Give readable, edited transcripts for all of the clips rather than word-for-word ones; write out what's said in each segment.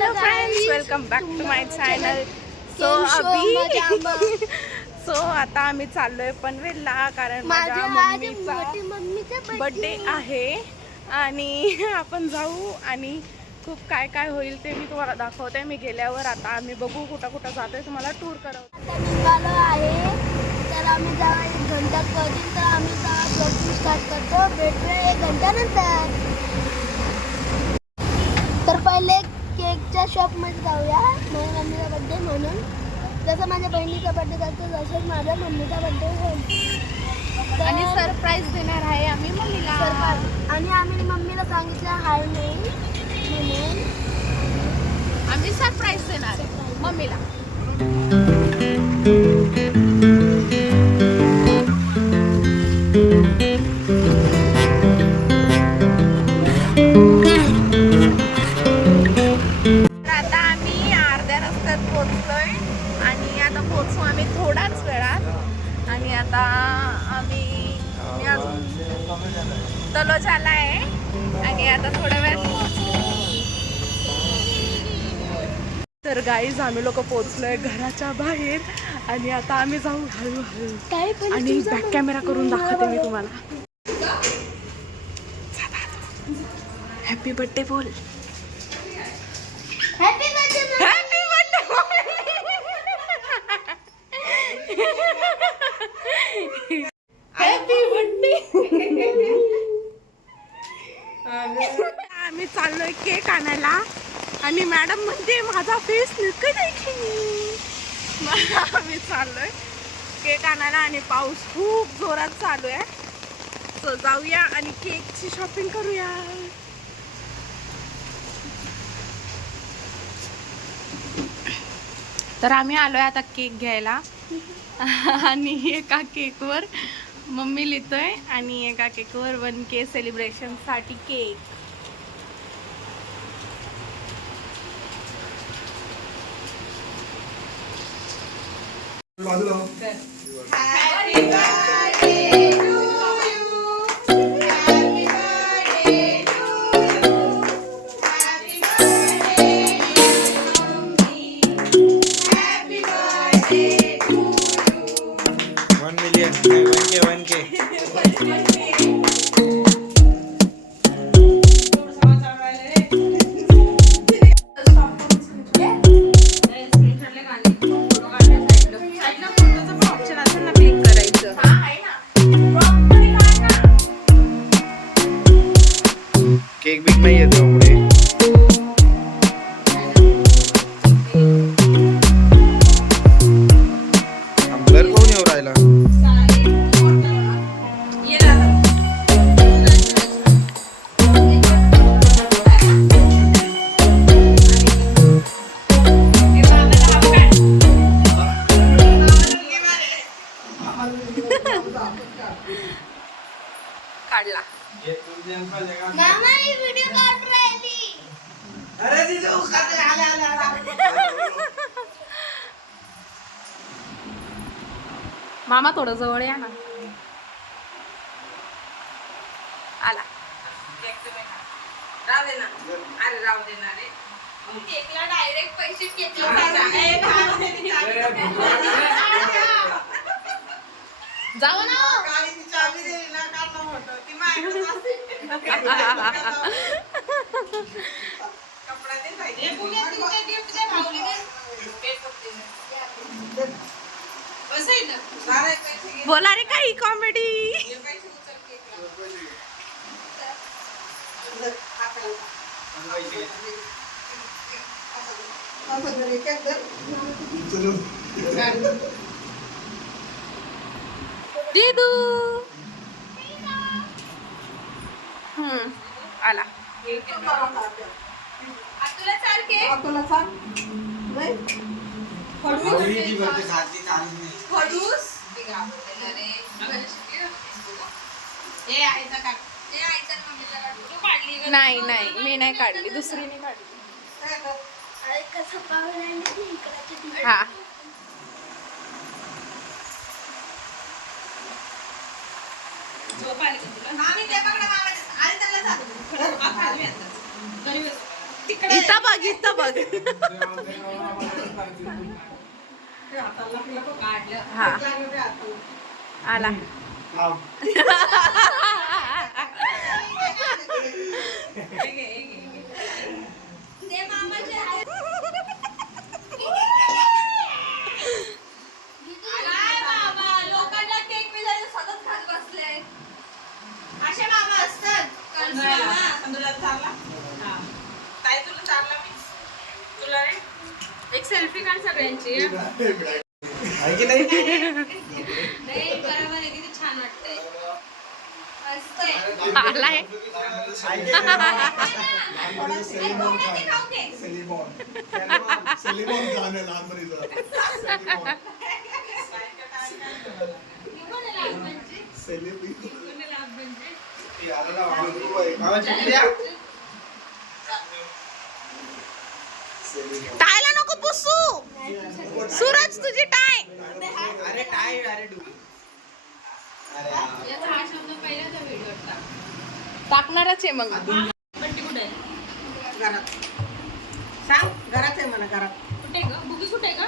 Hello friends, welcome back to my channel. So आता आम्ही चाललोय पनवेलला, कारण माझ्या मम्मीचा बर्थडे आहे आणि आपण जाऊ आणि खूप काय काय होईल ते मी तुम्हाला दाखवते. मी गेल्यावर आता आम्ही बघू कुठं कुठं जातोय, तुम्हाला टूर करवतो. निघालो आहे तर आम्ही जेव्हा 1 घंटा कधी तर आम्ही ब्लॉगिंग स्टार्ट करतो. भेटूया 1 घंट्यानंतर. तर पहिले केकच्या शॉपमध्ये जाऊया. माझ्या मम्मीचा बड्डे म्हणून जसं माझ्या बहिणीचा बड्डे करतो तसंच माझ्या मम्मीचा बड्डे होईल. आणि सरप्राईज देणार आहे आम्ही मम्मीला. आणि आम्ही मम्मीला सांगितलं हाय नाही म्हणून आम्ही सरप्राईज देणार आहे मम्मीला. आता आम्ही अर्ध्या रस्त्यात पोहोचलोय आणि आता पोहोचू आम्ही थोड्याच वेळात. आणि आता मी अजून तलोजाला आहे आणि आता थोड्या वेळात पोहोचलो. तर गाईज आम्ही लोक पोहोचलोय घराच्या बाहेर आणि आता आम्ही जाऊ हळूहळू आणि बॅक कॅमेरा करून दाखवते मी तुम्हाला. हॅपी बर्थडे बोल. Happy birthday. Happy birthday. Happy birthday. आम्ही चाललोय केक आणायला आणि मॅडम म्हणते माझा फेस नक्की देखील. आम्ही चाललोय केक आणायला आणि पाऊस खूप जोरात चालू आहे. सो जाऊया आणि केकची शॉपिंग करूया. तर आम्ही आलोय आता केक घ्यायला आणि एका केकवर मम्मी लिहितोय आणि एका केकवर 1K सेलिब्रेशन साठी केक. केक बिक नाही येत पुढे. ब्लर कोण येऊ राहिला. काढला. मामा ही व्हिडिओ काढ राहिली. अरे दीदू आले. मामा थोडं जवळ या ना. आला. राहू दे ना. अरे राहू दे ना रे. केकला डायरेक्ट पैसे केक जाऊ ना. काळीची चाबी दिली ना काढणं होतं. ती माझ्याकडे असते. कपडा दे पाहिजे. हे पुण्यात तुमच्या गिफ्ट दे भाऊला दे. बस आहे ना. सारे पैसे घे. बोला रे काही कॉमेडी. हे पैसे उचल केकला. हाताला. असं घरी केक धर. दीदू. आला. तुला चाल केक. तुला चाल. नाही. खडूस. हे आईचा काढ. हे आईचा मम्मीचा काढ. तू काढली का? नाही नाही मी नाही काढली, दुसरीने काढली. अरे कसं पावलं इकडे. हा झोप आली का तुला? आम्ही ते बघा मामा. आई त्याला जातो. खरं खाली आता. इथं बघ इथं बघ. हा आला. लोकांना केक मिळाले सतत खात बसले. असे मामा असतात. तुला चालला ताई, तुला चालला मी तुला रे. एक सेल्फी काढ सगळ्यांची. आहे की नाही? नाही बरोबर आहे, किती छान वाटतंय. मस्तंय. आलाय. खाऊ घे. टायला नको पुसू. सूरज तुझी टाय. अरे टाय अरे डू. याचा हा शब्द पहिल्याचा व्हिडिओ टाक. टाकणारच आहे मग. बंटी कुठे आहे? घरात सांग, घरात आहे म्हणा, घरात. कुठे आहे ग? बुगी कुठे आहे ग?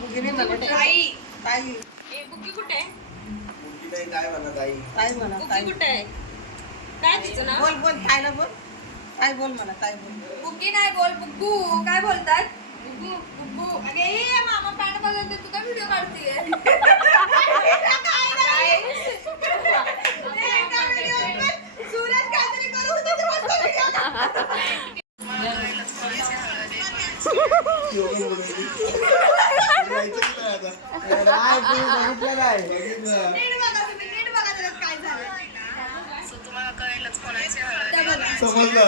मुलीने म्हणा कुठे आहे? ताई, ताई ए बुगी कुठे आहे? मुलगी नाही, काय म्हणा ताई. ताई म्हणा, बुगी ताई. कुठे आहे? काय तिचं नाव? बोल बोल, ताईला बोल. ताई बोल म्हणा, ताई बोल. बुगी नाही बोल, बुग्गू. काय बोलतात? बुग्गू बुग्गू. अगे ए मामा पॅन्ट बदलते, तू काय व्हिडिओ काढतेय? सूरज काहीतरी करू होतं ते मस्त व्हिडिओ. नीट बघा तुम्ही, नीट बघा त्याच्यात काय झालं. समजलं.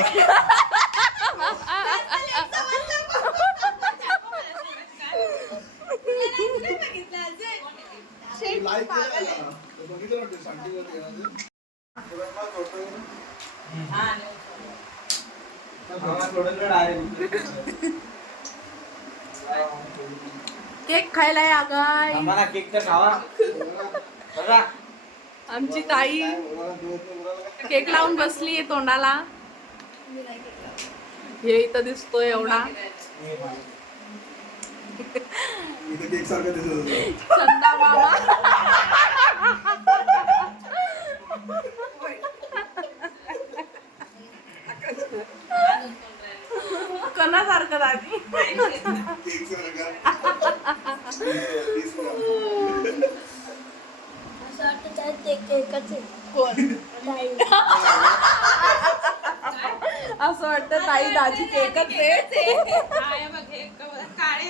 केक खायला या गाय. आम्हाला केक तर खावा. बघा. आमची ताई केक लावून बसली तोंडाला. हे इथं दिसतोय एवढा. केक सारखं दिसत होतं. चंदा मामा. कणासारखं दादी. केक सारखं. असं वाटतं त्यात ते केकच आहे. कोण? ताई. असं वाटतं ताई दाजी केकच आहे. काय बघ हे काळे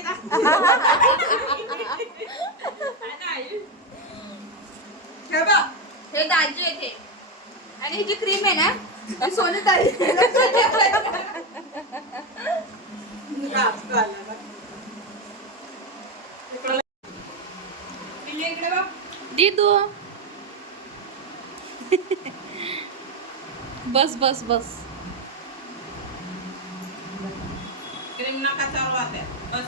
हे बघ, हे दाजी येते आणि ही जी क्रीम आहे ना ती सोनी ताई. इकडे बघ. दीदू. बस बस बस. क्रीम नका चालू आता, बस.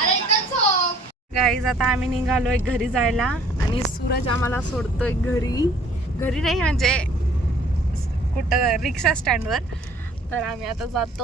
अरे इथंच हो. गाईज आता आम्ही निघालोय घरी जायला आणि सूरज आम्हाला सोडतोय घरी. घरी नाही म्हणजे कुठं रिक्षा स्टँडवर. तर आम्ही आता जातो.